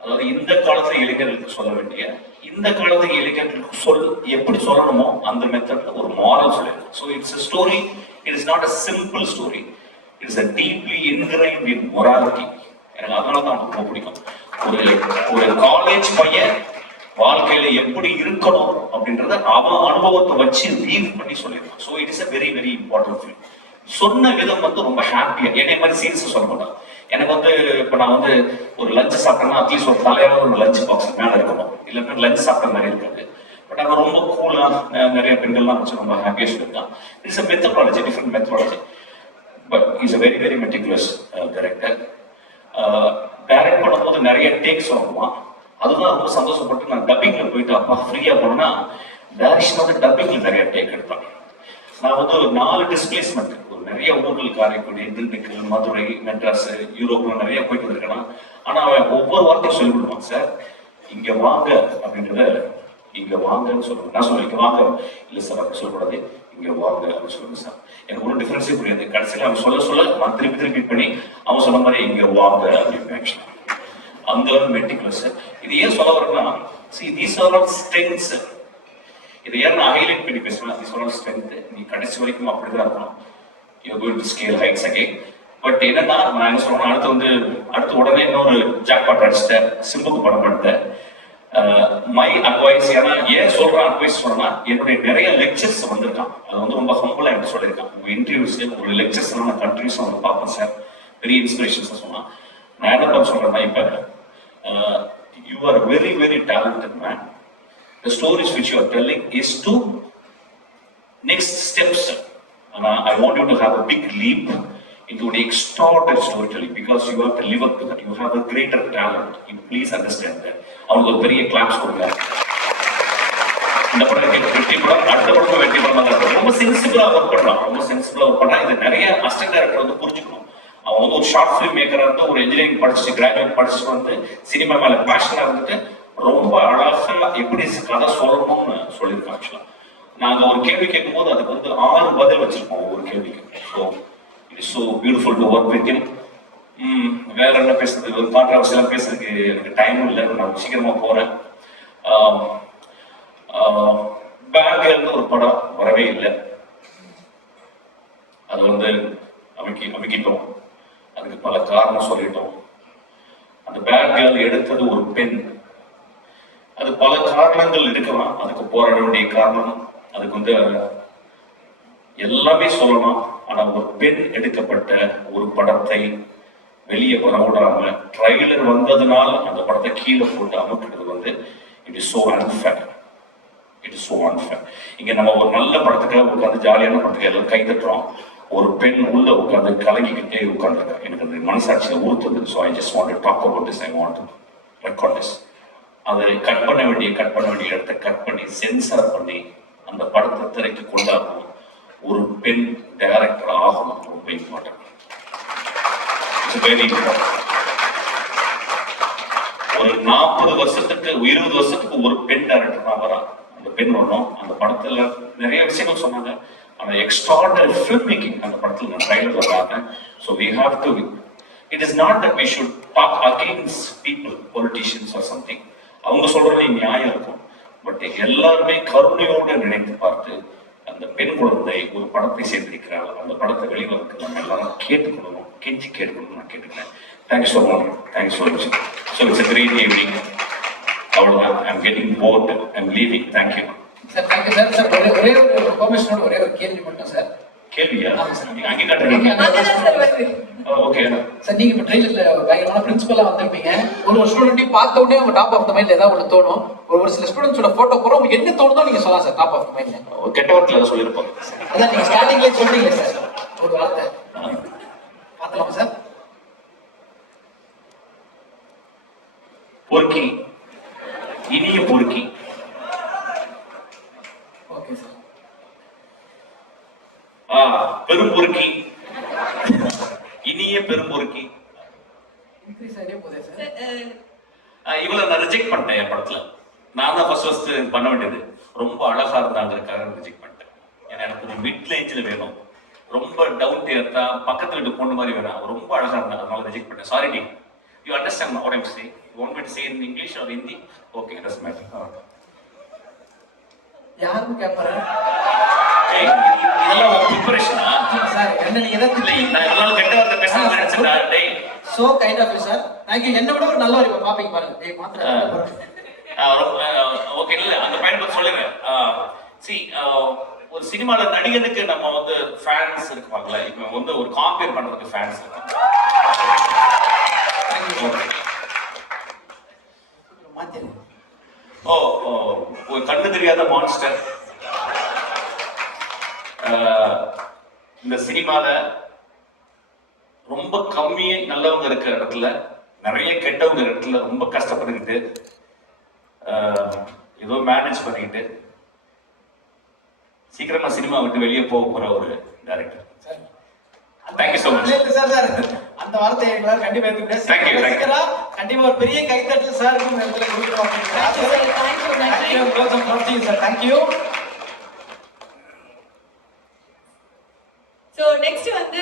அதாவது இந்த காலத்து இளைஞர்களுக்கு சொல்ல வேண்டிய, இந்த காலத்து இளைஞர்களுக்கு எப்படி சொல்லணுமோ அந்த மெத்தட்ல ஒரு மாரல் சொல்லியிருக்காங்க. So it's a story, it is not a simple story, it is a deeply ingrained in morality. எனக்கு அதனால தான் அவனுக்கு ரொம்ப பிடிக்கும். ஒரு காலேஜ் பையன் வாழ்க்கையில எப்படி இருக்கணும் அப்படின்றத அவன் அனுபவத்தை வச்சு ரீட் பண்ணி சொல்லியிருக்கான். So it is a very very important film. சொன்ன விதம் வந்து ரொம்ப ஹாப்பியா, என்னை மாதிரி சீரியஸா சொல்ல மாட்டான். எனக்கு வந்து இப்போ நான் வந்து ஒரு லஞ்ச் சாப்பிட்டேன்னா அட்லீஸ்ட் ஒரு தலையால ஒரு லஞ்ச் பாக்ஸ் மேலே இருக்கணும், இல்லைன்னா லஞ்ச் சாப்பிட்ட மாதிரி இருக்காது. பட் அவன் ரொம்ப கூலா நிறைய பெண்கள்லாம் வச்சு ரொம்ப ஹாப்பியாக சொல்லியிருக்கான். It's a methodology, different methodology, but he's a very very meticulous director. Direct பண்ணும்போது நிறைய டேக்ஸ் வாங்குவான். அதுதான் ரொம்ப சந்தோஷப்பட்டு நான் டப்பிங்ல போயிட்டு அப்பா ஃப்ரீயா போனா டைரக்ஷன் வந்து டப்பிங்ல நிறைய டேக் எடுத்தாங்க. நான் வந்து ஒரு 4 டிஸ்பிளேஸ்மெண்ட், ஒரு நிறைய ஊர்கள், காரைக்குடி, திண்டுக்கல், மதுரை, மெட்ராஸ், யூரோப்ல நிறைய போயிட்டு வந்திருக்கேன். ஆனா அவன் ஒவ்வொரு வார்த்தையும் சொல்லி கொடுப்பான். சார் இங்க வாங்க அப்படின்றத இங்க வாங்கன்னு சொல்லுவேன். நான் சொல்லுவேன் இங்க வாங்க, இல்லை சார் அப்படி சொல்லக்கூடாது, இங்க வாங்க அப்படின்னு சொல்லுங்க சார். எனக்கு ஒன்றும் டிஃபரன்ஸே புரியாது. கடைசியில் அவன் சொல்ல நான் திருப்பி ரிப்பீட் பண்ணி அவன் சொன்ன மாதிரி இங்க வாங்க அப்படின்னு ஆக்சுவலா அந்த மெட்டிகுலஸ். இது ஏன் சொல்ல வரேன்னா, see these are all strengths. இதை ஏன் நான் ஹைலைட் பண்ணி பேசுவேன், these are all strength. நீ கடைசி வரைக்கும் அப்படிதான் இருக்கணும். You are going to scale heights again. But என்னன்னா நான் என்ன சொல்றேன், அடுத்து உடனே இன்னொரு ஜாக்பாட் அடிச்சிட்டேன், சிம்புக்கு படம் எடுத்தேன். மை அட்வைஸ், ஏன்னா ஏன் சொல்றேன் அட்வைஸ் சொன்னா, என்னுடைய நிறைய லெக்சர்ஸ் வந்திருக்கான். அது வந்து ரொம்ப ஹம்பிளா எனக்கு சொல்லியிருக்கான். உங்க இன்டர்வியூஸ் ஒரு லெக்சர்ஸ் நான் கண்டினியூஸா வந்து பார்ப்பேன் சார், பெரிய இன்ஸ்பிரேஷன்ஸ் சொன்னா. நான் என்ன பண்ண சொல்றேன்னா, இப்ப you are a very very talented man. The stories which you are telling is to next steps. I want you to have a big leap into an extraordinary storytelling because you have to live up to that. You have a greater talent. You please understand that. அவனுக்கு ஒரு பெரிய claps கொடுங்க. இந்த படம் வெற்றி படம், அடுத்த படமும் வெற்றி படம் தான். ரொம்ப சென்சிபிளா ஒர்க் பண்றான், ரொம்ப சென்சிபிளா ஒர்க் பண்றான். இது நிறைய அசிஸ்டன்ட் டைரக்டர் வந்து புரிஞ்சுக்கணும். அவன் வந்து ஒரு ஷார்ட் ஃபிலிம் மேக்கரா இருந்து ஒரு இன்ஜினியரிங் படிச்சுட்டு கிராஜுவேட் படிச்சுட்டு வந்து சினிமா மேல பேஷனா இருந்துட்டு ரொம்ப அழகா எப்படி கதை சொல்லணும்னு சொல்லியிருக்கான். ஆக்சுவலா நாங்க ஒரு கேள்வி கேட்கும் போது அதுக்கு வந்து 6 பதில் வச்சிருக்கோம் ஒவ்வொரு கேள்விக்கு. So it is so beautiful to work with him. வேற என்ன பேசுறது, ஒரு கான்ட்ரவர்சியெல்லாம் பேசுறதுக்கு எனக்கு டைமும் இல்லை, நான் சீக்கிரமா போறேன். பேங்க்ல இருந்து ஒரு படம் வரவே இல்லை, அது வந்து அமைக்கிட்டோம். அதுக்கு பல காரணம் சொல்லிட்டோம். அந்த பேங்க்ல எடுத்தது ஒரு பெண், அது பல காரணங்கள் இருக்கலாம். அதுக்கு போராட வேண்டிய காரணம், அதுக்கு வந்து எல்லாமே சொல்லலாம். ஆனா ஒரு பெண் எடுக்கப்பட்ட ஒரு படத்தை வெளியே வரவிடாம ட்ரைலர் வந்ததுனால அந்த படத்தை கீழே போட்டு அமுக்கிறது வந்து it is so unfair. It is so unfair. இங்க நம்ம ஒரு நல்ல படத்துக்காக உட்காந்து ஜாலியான படத்துக்கு எல்லாம் கை தட்டுறோம், ஒரு பெண் உள்ள உட்காந்து கலங்கிக்கிட்டே உட்காந்துருக்கா. எனக்கு அந்த மனசாட்சியை உறுத்துது. So I just want to talk about this. I want to record this. அதை கட் பண்ண வேண்டிய இடத்தை கட் பண்ணி சென்சார் பண்ணி அந்த படத்தை திரைக்கு கொண்டாடணும். ஒரு பெண் டைரக்டர் ஆகணும், ரொம்ப இம்பார்ட்டன்ட். It's very important. ஒரு 40 வருஷத்துக்கு 20 வருஷத்துக்கு ஒரு பெண் டைரக்டர் தான் வரா. அந்த பெண் வரணும். அந்த படத்துல நிறைய விஷயங்கள் சொன்னாங்க. அந்த எக்ஸ்ட்ராடனரி ஃபில்ம் மேக்கிங் அந்த படத்துல நான் ட்ரைலர்ல பார்த்தேன். So we have to, it is not that we should talk against people, politicians or something. அவங்க சொல்றது நியாயம் இருக்கும். பட் எல்லாருமே கருணையோடு நினைத்து பார்த்து அந்த பெண் குழந்தை ஒரு படத்தை சேர்த்திருக்கிறாள். அந்த படத்தை வெளிவரக்கு நம்ம எல்லாரும் கேட்டுக்கொள்ளணும், கெஞ்சி கேட்டுக்கொள்ளணும். நான் கேட்டுக்கிறேன். Thank you so much. Thank you so much. So it's a great evening. அவ்வளோதான். I am getting bored. I am leaving. Thank you sir. Thank you sir. Sir ஒரே ஒரு பெர்மிஷனோட ஒரே ஒரு கேள்வி மட்டும் சார். கேள்வியா? நீங்க அங்கே காட்டுறீங்க. ஓகே சார், நீங்க இப்ப ட்ரெயிலர்ல பயங்கரமான பிரின்சிபலா வந்திருப்பீங்க. ஒரு ஸ்டூடெண்ட்டையும் பார்த்த உடனே உங்க டாப் ஆஃப் த மைண்ட்ல ஏதாவது ஒன்று தோணும். ஒரு சில ஸ்டூடெண்ட்ஸோட போட்டோ போறோம், உங்களுக்கு என்ன தோணுதோ நீங்க சொல்லலாம் சார். டாப் ஆஃப் த மைண்ட்ல கெட்ட வார்த்தையில ஏதாவது சொல்லியிருப்பாங்க. அதான் நீங்க ஸ்டார்டிங்லேயே சொல்றீங்க சார் ஒரு வார்த்தை. பார்த்துலாமா சார்? பொறுக்கி, இனிய பொறுக்கி. Okay sir. பெரும் பொறுக்கி, இனிய பண்ணிட்டேன் என் படத்துல. நான் தான் ஃபர்ஸ்ட் பண்ண வேண்டியது. ரொம்ப அழகா இருந்தாங்கிறதுக்காக ரிஜெக்ட் பண்ணிட்டேன். ஏன்னா எனக்கு கொஞ்சம் மிட் ரேஞ்சில் வேணும், ரொம்ப டவுன் ஏர்த்தா பக்கத்துல விட்டு பொண்ணு மாதிரி வேணும், ரொம்ப அழகா இருந்தாங்க, அதனால ரிஜெக்ட் பண்ணேன். Sorry team, you understand what I'm saying? You want me to say in English or Hindi? Okay, it doesn't matter. யாரும் கேட்பாரு இதெல்லாம் ஒரு ப்ரிப்பரேஷனா சார்? என்ன நீங்க இல்லை, நான் இதெல்லாம் கெட்ட வார்த்தை பேசணும்னு நினைச்சேன்டா. டேய், so kind of sir, thank you. என்ன விட ஒரு நல்ல ஒரு பாப்பீங்க பாருங்க. டேய் மாத்திரம் ஓகே, இல்லை அந்த பையனை பற்றி சொல்லுங்க. சி, ஒரு சினிமால நடிகனுக்கு நம்ம வந்து ஃபேன்ஸ் இருப்பாங்கல்ல, இப்போ வந்து ஒரு காம்பேர் பண்றதுக்கு ஃபேன்ஸ் இருக்காங்க. மாத்திரம் ஒரு கண்ணு தெரியாத மான்ஸ்டர் இந்த சினிமால ரொம்ப கம்மி நல்லவங்க இருக்கிற இடத்துல, நிறைய கெட்டவங்க இடத்துல ரொம்ப கஷ்டப்பட்டுக்கிட்டு ஏதோ மேனேஜ் பண்ணிக்கிட்டு சீக்கிரமா சினிமா விட்டு வெளியே போக போற ஒரு director. Thank you so much sir. Sir அந்த வார்த்தையை எங்களால் கண்டிப்பா ஏற்றுக்கிட்டேன். கண்டிப்பா ஒரு பெரிய கைத்தட்டல் சார் கொடுக்குறோம். தேங்க்யூ. சோ நெக்ஸ்ட் வந்து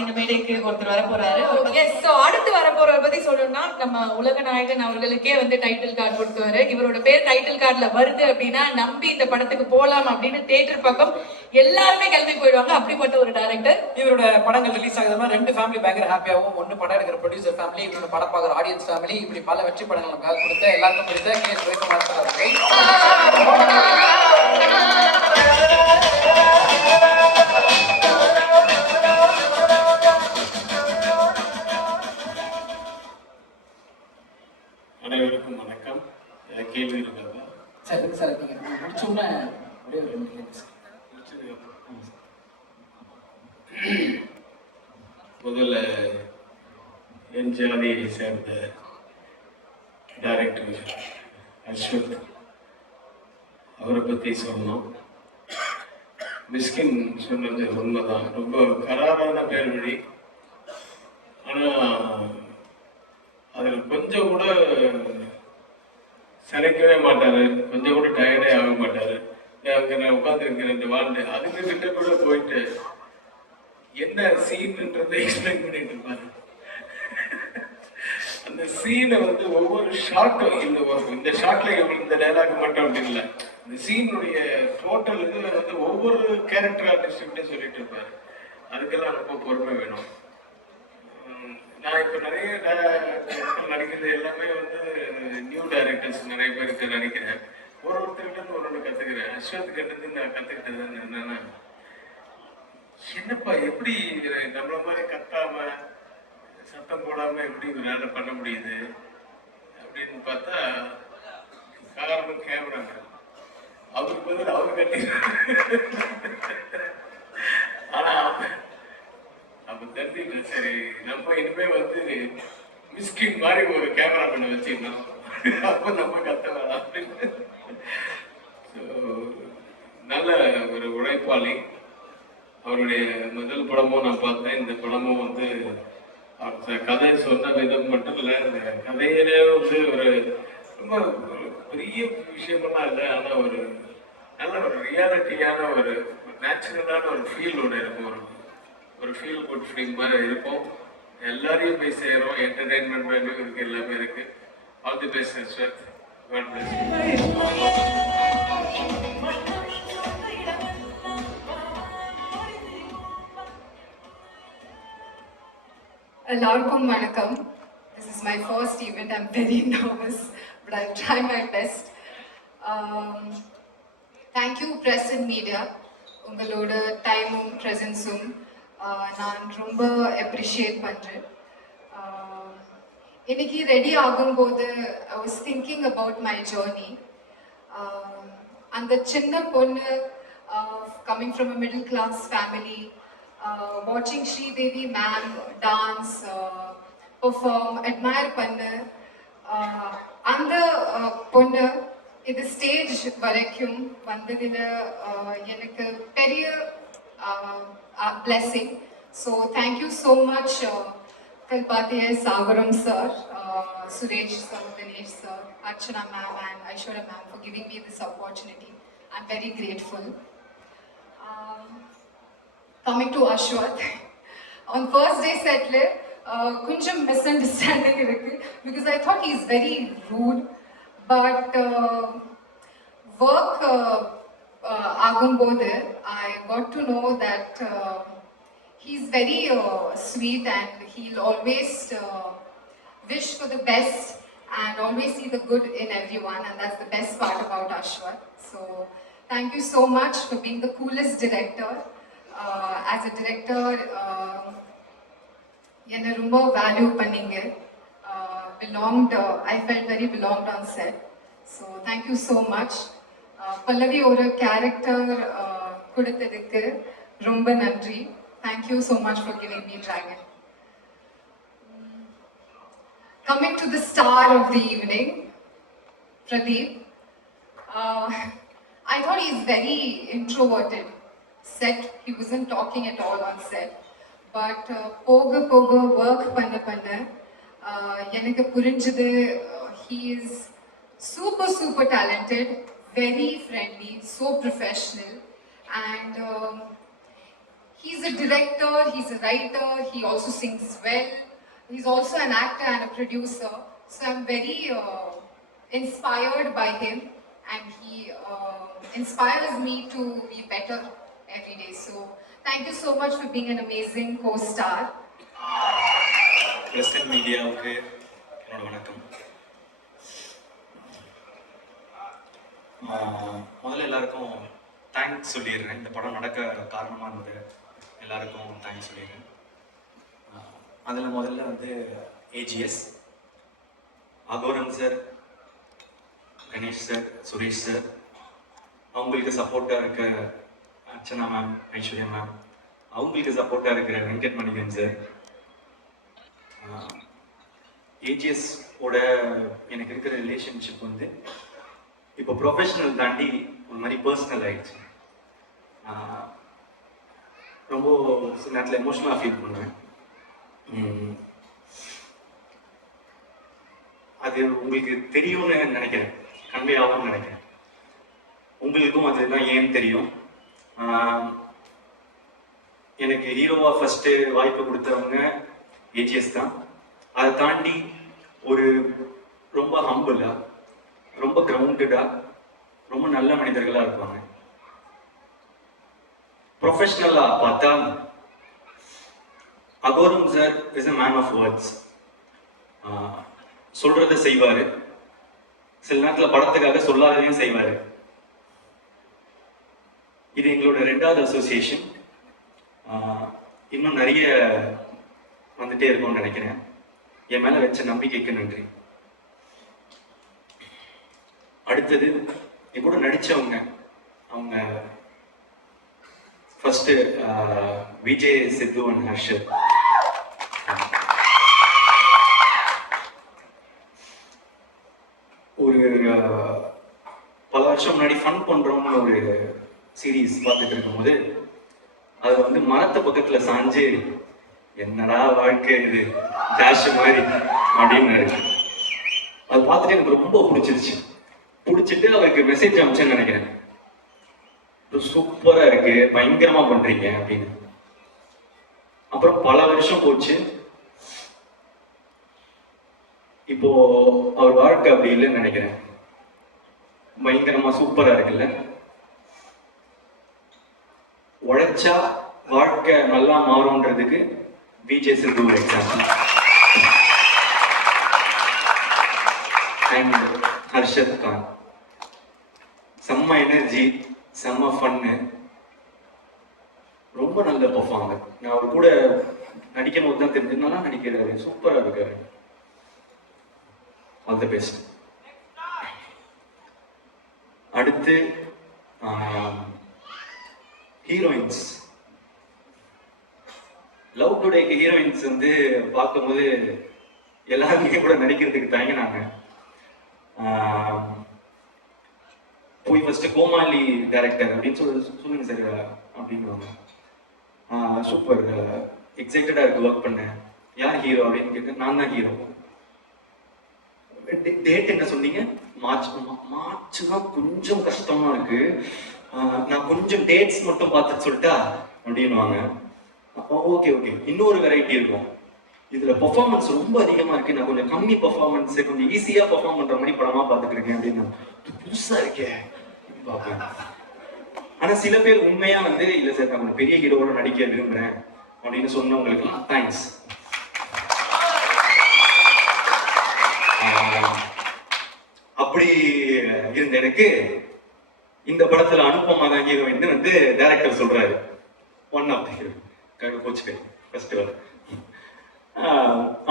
இந்த மேடைக்கு ஒருத்தர் வர போறாரு. எஸ், சோ அடுத்து வர போறவர் பத்தி சொல்லணும்னா நம்ம உலக நாயகன் அவர்களுக்கே வந்து டைட்டில் கார்டு கொடுத்தவரு. இவரோட பேர் டைட்டில் கார்டுல வருது அப்படின்னா நம்பி இந்த படத்துக்கு போலாம் அப்படின்னு தியேட்டர் பக்கம் எல்லாருமே கிளம்பி போயிடுவாங்க. அப்படிப்பட்ட ஒரு டைரக்டர். இவரோட படங்கள் ரிலீஸ் ஆகுதுன்னா 2 ஃபேமிலி பயங்கர ஹாப்பியாகவும், 1 படம் எடுக்கிற ப்ரொடியூசர் ஃபேமிலி, இன்னொரு படம் பார்க்குற ஆடியன்ஸ் ஃபேமிலி, இப்படி பல வெற்றி படங்கள் நமக்காக கொடுத்த எல்லாருக்கும் பிடித்த கே. சிவகுமார் சார் அவர்கள். அனைவருக்கும் வணக்கம். கேள்வி இருக்காது சார். சார் நீங்க முடிச்சோன்னே ஒரே ஒரு 2 கேள்வி சார். முதல்ல என் ஜாதியை சேர்ந்த டைரக்டர் அஸ்வத் அவரை பற்றி சொல்லணும். மிஸ்கின் சொன்னது உண்மைதான், ரொம்ப கராரான பேர் வழி. ஆனால் அதில் கொஞ்சம் கூட சளைக்கவே மாட்டார், கொஞ்சம் கூட டயர்டே ஆக மாட்டார். அங்கே நான் உட்காந்துருக்கிறேன் இந்த வாழ்ந்து அதுக்கு கிட்ட கூட போயிட்டு என்ன சீன்ன்றதை எக்ஸ்பிளைன் பண்ணிட்டு இருப்பாரு. அந்த சீனை வந்து ஒவ்வொரு ஷார்ட்டும் இந்த ஷார்ட்ல இந்த டைலாக் மட்டும் அப்படி இல்லை, இந்த சீனுடைய டோட்டல் இதுல வந்து ஒவ்வொரு கேரக்டர் ஆர்டிஸ்ட்கிட்டே சொல்லிட்டு இருப்பாரு. அதுக்கெல்லாம் ரொம்ப பொறுமை வேணும். நான் இப்போ நிறைய நடிக்கிறது எல்லாமே வந்து நியூ டைரக்டர்ஸ் நிறைய பேருக்கு நினைக்கிறேன். ஒருத்தர்கிட்ட ஒன்று கற்றுக்கிறேன். அஸ்வத் கிட்ட நான் கற்றுக்கிட்டது என்னன்னா, என்னப்பா எப்படி நம்மள மாதிரி கத்தாம சத்தம் போடாம எப்படி வேலை பண்ண முடியுது அப்படின்னு பார்த்தா காரணம் கேமராங்க. அவருக்கு பதில் அவங்க கட்டி. ஆனா அப்ப தெரிஞ்சுக்கிட்டு சரி நம்ம இனிமே வந்து மிஸ்கின் மாதிரி ஒரு கேமரா பண்ண வச்சிருந்தோம், அப்ப நம்ம கத்த வேணாம் அப்படின்னு. நல்ல ஒரு உழைப்பாளி. அவருடைய முதல் படமும் நான் பார்த்தேன், இந்த படமும் வந்து கதை சொன்ன விதம் மட்டும் இல்லை, இந்த கதையிலே வந்து ஒரு ரொம்ப பெரிய விஷயமெல்லாம் இல்லை, ஆனால் ஒரு நல்ல ஒரு ரியாலிட்டியான ஒரு நேச்சுரலான ஒரு ஃபீலோட இருக்கும். ஒரு ஃபீல் குட் ஃபிலிம் மாதிரி இருக்கும். எல்லாரையும் போய் சேரும், என்டர்டைன்மெண்ட் வேல்யூ இருக்கு, எல்லாமே இருக்கு. All the best Ashwath. God bless you. எல்லாருக்கும் வணக்கம். This is my first event. I'm very nervous, but I'll try my best. Thank you press and media. உங்களோட டைமும் ப்ரெசன்ஸும் நான் ரொம்ப அப்ரிஷியேட் பண்ணுறேன். இன்னைக்கு ரெடி ஆகும்போது I was thinking about my journey. அந்த சின்ன பொண்ணு coming from a middle class family, watching Sridevi ma'am dance, perform, admire பண்ணு, அந்த பொண்ணு இது ஸ்டேஜ் வரைக்கும் வந்ததில் எனக்கு பெரிய blessing. So thank you so much Kalpathiya Sagaram sir, Suresh sir, Dinesh sir, Archana ma'am and Aishwarya ma'am for giving me this opportunity. I'm very grateful. Coming to Ashwath, on first day settle, kunjam misunderstanding irukku because I thought he's very rude, but work agumbodhu I got to know that he's very sweet and he'll always wish for the best and always see the good in everyone, and that's the best part about Ashwath. So thank you so much for being the coolest director. As a director, என்னை ரொம்ப value பண்ணீங்க. I felt very belonged on set. So thank you so much. பல்லவி ஒரு character கொடுத்ததுக்கு ரொம்ப நன்றி. Thank you so much for giving me Dragon. Coming to the star of the evening, Pradeep. I thought he's very introverted. Set, he wasn't talking at all on set. But poga work panna எனக்கு புரிஞ்சது he is super talented, very friendly, so professional, and he's a director, he's a writer, he also sings well, he's also an actor and a producer, so I'm very inspired by him, and he inspires me to be better every day. So thank you so much for being an amazing co-star. Western மீடியாவுக்கு என்னோட வணக்கம். முதல்ல எல்லாருக்கும் thanks சொல்லிடுறேன். இந்த படம் நடக்க காரணமாக இருந்தது எல்லாருக்கும் தேங்க்ஸ் சொல்லிடுறேன். அதில் முதல்ல வந்து AGS, Aghoram sir, Ganesh sir, Suresh sir, அவங்களுக்கு சப்போர்ட்டாக இருக்க அர்ச்சனா மேம், ஐஸ்வர்யா மேம், அவங்களுக்கு சப்போர்ட்டாக இருக்கிற வெங்கட் மணிகன் சார். ஏஜிஎஸ் ஓட எனக்கு இருக்கிற ரிலேஷன்ஷிப் வந்து இப்போ ப்ரொஃபஷனல் தாண்டி ஒரு மாதிரி பர்சனல் ஆயிடுச்சு. ரொம்ப சில நேரத்தில் எமோஷனலாக ஃபீல் பண்ணுவேன். அது உங்களுக்கு தெரியும்னு நினைக்கிறேன், கன்வே ஆகும்னு நினைக்கிறேன். உங்களுக்கும் அதுதான் ஏன் தெரியும். எனக்கு ஹீரோவாக ஃபஸ்ட்டு வாய்ப்பு கொடுத்தவங்க ஏஜிஎஸ் தான். அதை தாண்டி ஒரு ரொம்ப ஹம்பிளாக, ரொம்ப கிரவுண்டடாக, ரொம்ப நல்ல மனிதர்களாக இருப்பாங்க. ப்ரொஃபஷ்னலாக பார்த்தா Aghoram sir is a man of words. சொல்றதை செய்வார், சில நேரத்தில் படத்துக்காக சொல்லாததையும் செய்வார். இது எங்களோட 2வது அசோசியேஷன். இன்னும் நிறைய வந்துட்டே இருக்கும்னு நினைக்கிறேன். என் மேல வச்ச நம்பிக்கைக்கு நன்றி. அடுத்தது என் கூட நடிச்சவங்க, அவங்க ஃபர்ஸ்ட் விஜய், சித்து அண்ட் ஹர்ஷத். ஒரு பல வருஷம் முன்னாடி ஃபன் பண்றோம்னு ஒரு சீரீஸ் பார்த்துட்டு இருக்கும்போது அது வந்து மரத்த பக்கத்துல சாஞ்சு என்னடா வாழ்க்கை இது டேஷ் மாதிரி அப்படின்னு அது பார்த்துட்டு எனக்கு ரொம்ப பிடிச்சிருச்சு. பிடிச்சிட்டு அவருக்கு மெசேஜ் அனுப்பிச்சேன்னு நினைக்கிறேன், சூப்பரா இருக்கு, பயங்கரமா பண்றீங்க அப்படின்னு. அப்புறம் பல வருஷம் போச்சு. இப்போ அவர் வாழ்க்கை அப்படி இல்லைன்னு நினைக்கிறேன். பயங்கரமா சூப்பரா இருக்குல்ல. உழைச்சா வாழ்க்கை நல்லா மாறும்ன்றதுக்கு விஜய் சித்து ஒரு எக்ஸாம்பிள். அண்ட் ஹர்ஷத் கான், செம்ம எனர்ஜி, செம்ம ஃபன்னு, ரொம்ப நல்ல பர்ஃபார்மர். நான் அவர் கூட நடிக்கும் போது தான் தெரிஞ்சுனால நடிக்கிறாரு, சூப்பரா இருக்காரு. All the best. அடுத்து ஹீரோயின்ஸ். லவ் டுடேக்கு ஹீரோயின்ஸ் வந்து பார்க்கும்போது எல்லாருமே கூட நடிக்கிறதுக்கு தயங்கினாங்க. போய் ஃபர்ஸ்ட் கோமாளி டைரக்டர் அப்படின்னு சொல்லுங்க சார் அப்படின்னுவாங்க. சூப்பர், எக்ஸைட்டடா இருக்கு ஒர்க் பண்ண. யார் ஹீரோ அப்படின்னு கேட்க நான் தான் ஹீரோ. டேட் என்ன சொன்னீங்க? மார்ச். மார்ச்னா கொஞ்சம் கஷ்டமா இருக்கு. நான் கொஞ்சம் டேட்ஸ் மட்டும் பார்த்து சொல்லிட்டா அப்படின்னுவாங்க. ஓகே ஓகே, இன்னொரு வெரைட்டி இருக்கும். இதுல பெர்ஃபார்மன்ஸ் ரொம்ப அதிகமா இருக்கு, நான் கொஞ்சம் கம்மி பெர்ஃபார்மன்ஸ், கொஞ்சம் ஈஸியா பெர்ஃபார்ம் பண்ற மாதிரி படமா பார்த்துட்டு இருக்கேன் அப்படின்னு. புதுசா இருக்கே பார்ப்பேன். ஆனா சில பேர் உண்மையா வந்து இல்ல சார் நான் கொஞ்சம் பெரிய ஹீரோவோட நடிக்க விரும்புறேன் அப்படின்னு சொன்னவங்களுக்குலாம் தேங்க்ஸ். அப்படி இருந்த எனக்கு இந்த படத்துல அனுபமா தான் ஹீரோயின் வந்து டைரக்டர் சொல்றாரு. ஒன் ஆஃப் த ஹீரோ கோச்சுக்கல் ஃபெஸ்டிவல்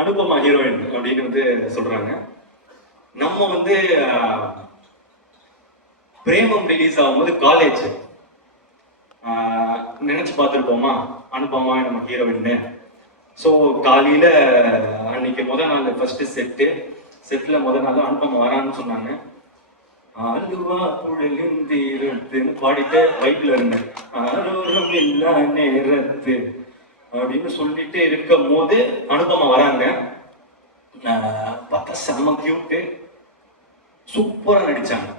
அனுபமா ஹீரோயின் அப்படின்னு வந்து சொல்றாங்க. நம்ம வந்து பிரேமம் ரிலீஸ் ஆகும்போது காலேஜ் நினைச்சு பார்த்துருப்போமா அனுபமா நம்ம ஹீரோயின்னு. ஸோ காலையில அன்னைக்கு முதல் நாள் ஃபர்ஸ்ட் செட்ல முதல் நாள் அனுபமா வரான்னு சொன்னாங்க. அழுவா புழலிந்திருத்துன்னு பாடிட்டு பைக்ல இருந்தேன். ஆரோரம் இல்லா நேரத்து அப்படின்னு சொல்லிட்டு இருக்கும் போது அனுபமா வராங்க. பார்த்தா செம்ம கியூட்டு, சூப்பரா நடிச்சாங்க.